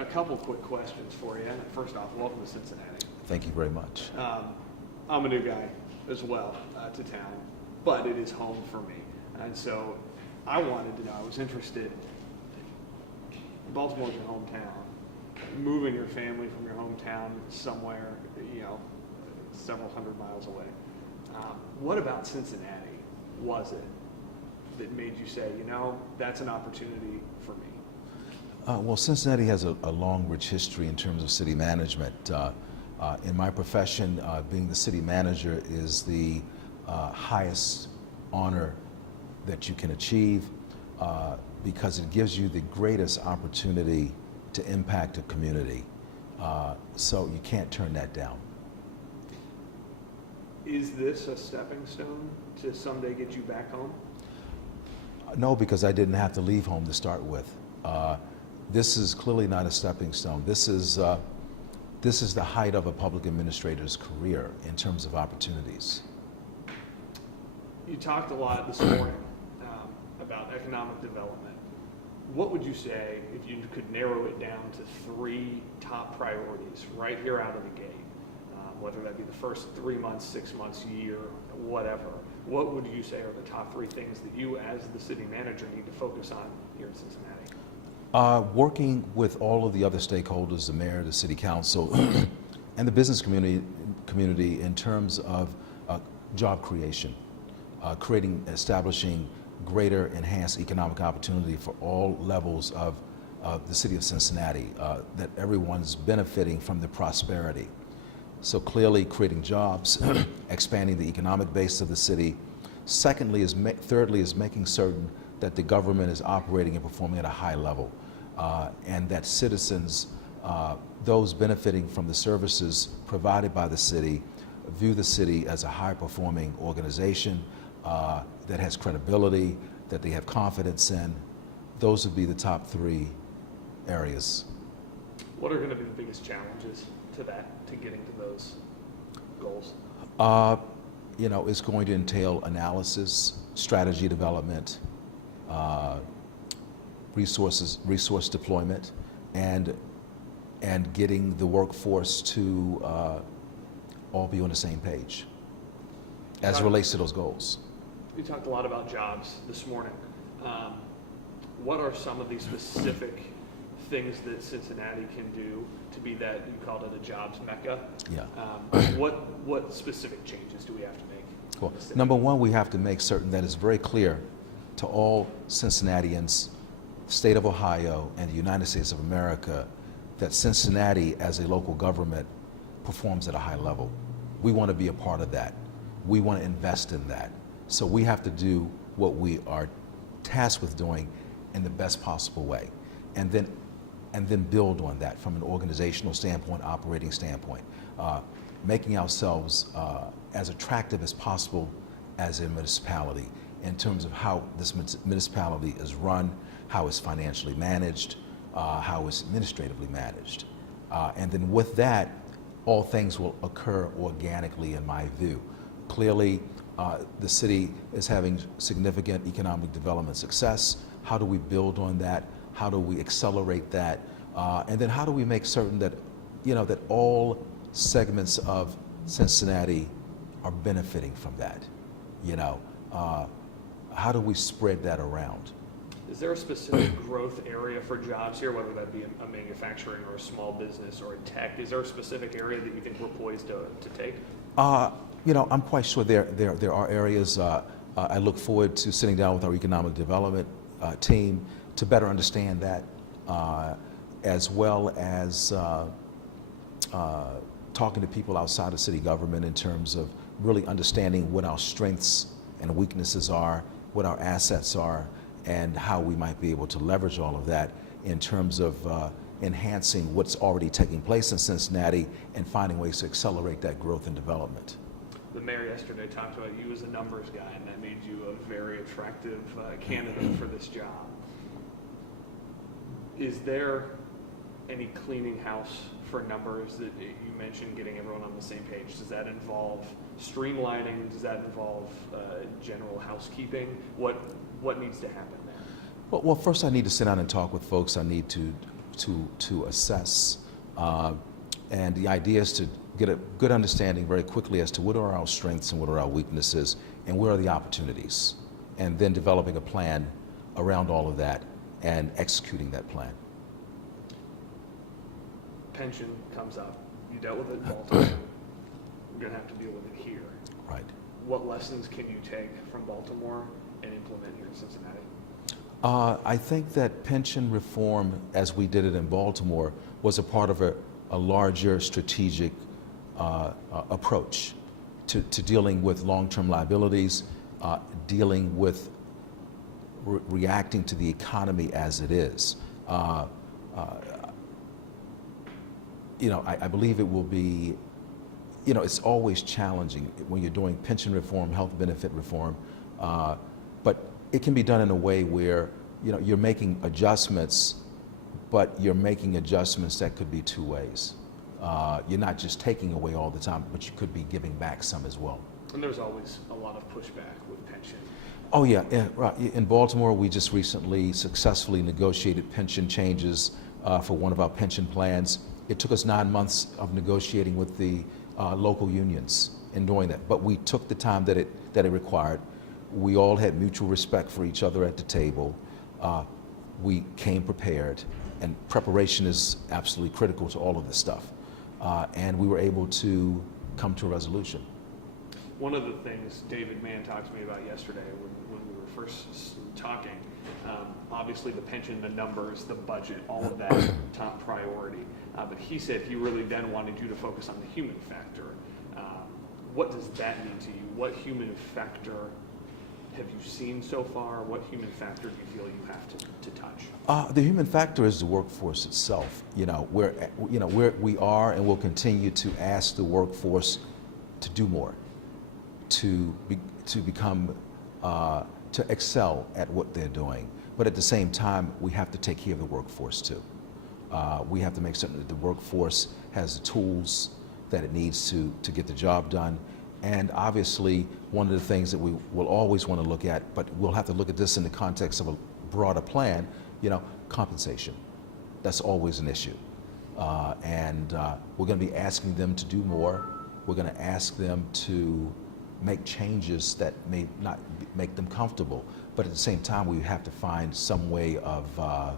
A couple quick questions for you. First off, welcome to Cincinnati. Thank you very much. I'm a new guy as well to town, but it is home for me. And so I wanted to know, I was interested, Baltimore's your hometown. Moving your family from your hometown somewhere, several hundred miles away. What about Cincinnati was it that made you say, that's an opportunity for me? Well, Cincinnati has a long, rich history in terms of city management. In my profession, being the city manager is the highest honor that you can achieve because it gives you the greatest opportunity to impact a community. So you can't turn that down. Is this a stepping stone to someday get you back home? No, because I didn't have to leave home to start with. This is clearly not a stepping stone. This is the height of a public administrator's career in terms of opportunities. You talked a lot this morning about economic development. What would you say if you could narrow it down to 3 top priorities right here out of the gate? Whether that be the first 3 months, 6 months, year, whatever. What would you say are the top 3 things that you as the city manager need to focus on here in Cincinnati? Working with all of the other stakeholders, the mayor, the city council, and the business community in terms of job creation, establishing greater enhanced economic opportunity for all levels of the city of Cincinnati, that everyone's benefiting from the prosperity. So clearly creating jobs, expanding the economic base of the city. Thirdly is making certain that the government is operating and performing at a high level, and that citizens, those benefiting from the services provided by the city, view the city as a high-performing organization that has credibility, that they have confidence in. Those would be the top 3 areas. What are going to be the biggest challenges to getting to those goals? It's going to entail analysis, strategy development, resource deployment, and getting the workforce to all be on the same page as it relates to those goals. You talked a lot about jobs this morning. What are some of the specific things that Cincinnati can do to be that, you called it a jobs mecca? Yeah. What specific changes do we have to make? Well, number one, we have to make certain that it's very clear to all Cincinnatians, state of Ohio, and the United States of America that Cincinnati as a local government performs at a high level. We want to be a part of that. We want to invest in that. So we have to do what we are tasked with doing in the best possible way. And then build on that from an organizational standpoint, operating standpoint, making ourselves as attractive as possible as a municipality in terms of how this municipality is run, how it's financially managed, how it's administratively managed. And then with that, all things will occur organically in my view. Clearly, the city is having significant economic development success. How do we build on that? How do we accelerate that? And then how do we make certain that, that all segments of Cincinnati are benefiting from that? How do we spread that around? Is there a specific growth area for jobs here, whether that be a manufacturing or a small business or a tech? Is there a specific area that you think we're poised to take? I'm quite sure there are areas. I look forward to sitting down with our economic development team to better understand that, as well as talking to people outside of city government in terms of really understanding what our strengths and weaknesses are, what our assets are, and how we might be able to leverage all of that in terms of enhancing what's already taking place in Cincinnati and finding ways to accelerate that growth and development. The mayor yesterday talked about you as a numbers guy, and that made you a very attractive candidate for this job. Is there any cleaning house for numbers that you mentioned, getting everyone on the same page? Does that involve streamlining? Does that involve general housekeeping? What needs to happen there? Well, first I need to sit down and talk with folks. I need to to assess. And the idea is to get a good understanding very quickly as to what are our strengths and what are our weaknesses and where are the opportunities, and then developing a plan around all of that and executing that plan. Pension comes up. You dealt with it in Baltimore. We're going to have to deal with it here. Right. What lessons can you take from Baltimore and implement here in Cincinnati? I think that pension reform, as we did it in Baltimore, was a part of a larger strategic approach to dealing with long-term liabilities, dealing with reacting to the economy as it is. I believe it will be, it's always challenging when you're doing pension reform, health benefit reform, but it can be done in a way where, you're making adjustments, but you're making adjustments that could be two ways. You're not just taking away all the time, but you could be giving back some as well. And there's always a lot of pushback with pension. Oh yeah, right. In Baltimore, we just recently successfully negotiated pension changes for one of our pension plans. It took us 9 months of negotiating with the local unions in doing that, but we took the time that it required. We all had mutual respect for each other at the table. We came prepared, and preparation is absolutely critical to all of this stuff. And we were able to come to a resolution. One of the things David Mann talked to me about yesterday when we were first talking, obviously the pension, the numbers, the budget, all of that top priority. But he said he really then wanted you to focus on the human factor. What does that mean to you? What human factor have you seen so far? What human factor do you feel you have to touch? The human factor is the workforce itself. We are and will continue to ask the workforce to do more, to become, to excel at what they're doing. But at the same time, we have to take care of the workforce too. We have to make certain that the workforce has the tools that it needs to get the job done. And obviously, one of the things that we will always want to look at, but we'll have to look at this in the context of a broader plan, compensation. That's always an issue. And we're going to be asking them to do more. We're going to ask them to make changes that may not make them comfortable. But at the same time, we have to find some way of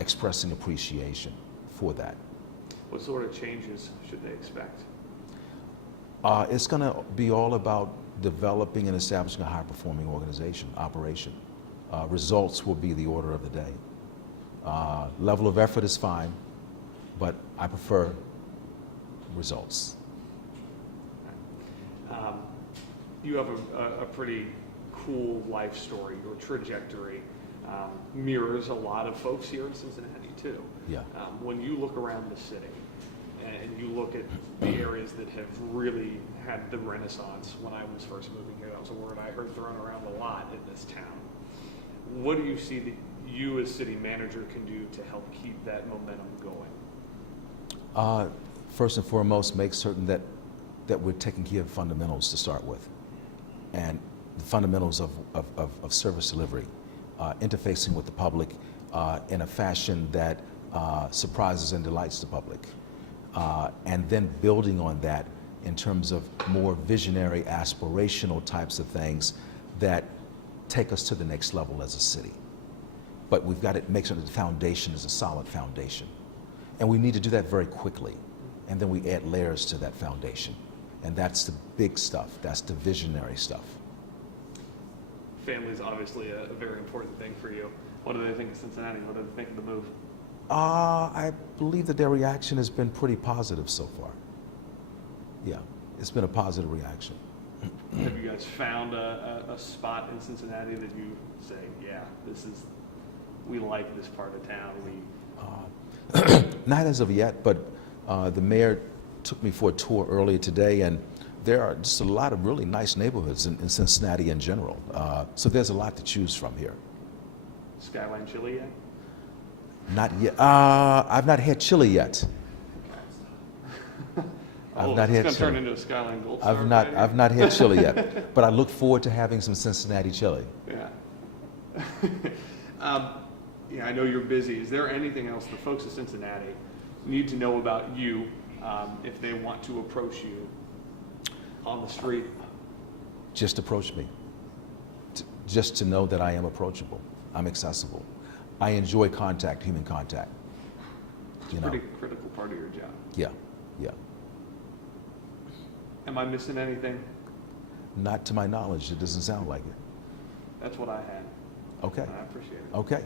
expressing appreciation for that. What sort of changes should they expect? It's going to be all about developing and establishing a high-performing operation. Results will be the order of the day. Level of effort is fine, but I prefer results. You have a pretty cool life story. Your trajectory mirrors a lot of folks here in Cincinnati too. Yeah. When you look around the city and you look at the areas that have really had the renaissance, when I was first moving here, that was a word I heard thrown around a lot in this town. What do you see that you as city manager can do to help keep that momentum going? First and foremost, make certain that we're taking care of fundamentals to start with, and the fundamentals of service delivery, interfacing with the public in a fashion that surprises and delights the public, and then building on that in terms of more visionary, aspirational types of things that take us to the next level as a city. But we've got to make sure that the foundation is a solid foundation. And we need to do that very quickly. And then we add layers to that foundation. And that's the big stuff. That's the visionary stuff. Family is obviously a very important thing for you. What do they think of Cincinnati? What do they think of the move? I believe that their reaction has been pretty positive so far. Yeah, it's been a positive reaction. Have you guys found a spot in Cincinnati that you say, yeah, we like this part of town? Not as of yet, but the mayor took me for a tour earlier today, and there are just a lot of really nice neighborhoods in Cincinnati in general. So there's a lot to choose from here. Skyline chili yet? Not yet. I've not had chili yet. I've not had it's going to chili. turn into a Skyline Gold Star. I've not had chili yet, but I look forward to having some Cincinnati chili. Yeah. Yeah, I know you're busy. Is there anything else the folks of Cincinnati need to know about you if they want to approach you on the street? Just approach me. Just to know that I am approachable. I'm accessible. I enjoy contact, human contact. You know? Pretty critical part of your job. Yeah, yeah. Am I missing anything? Not to my knowledge. It doesn't sound like it. That's what I had. Okay, I appreciate it. okay.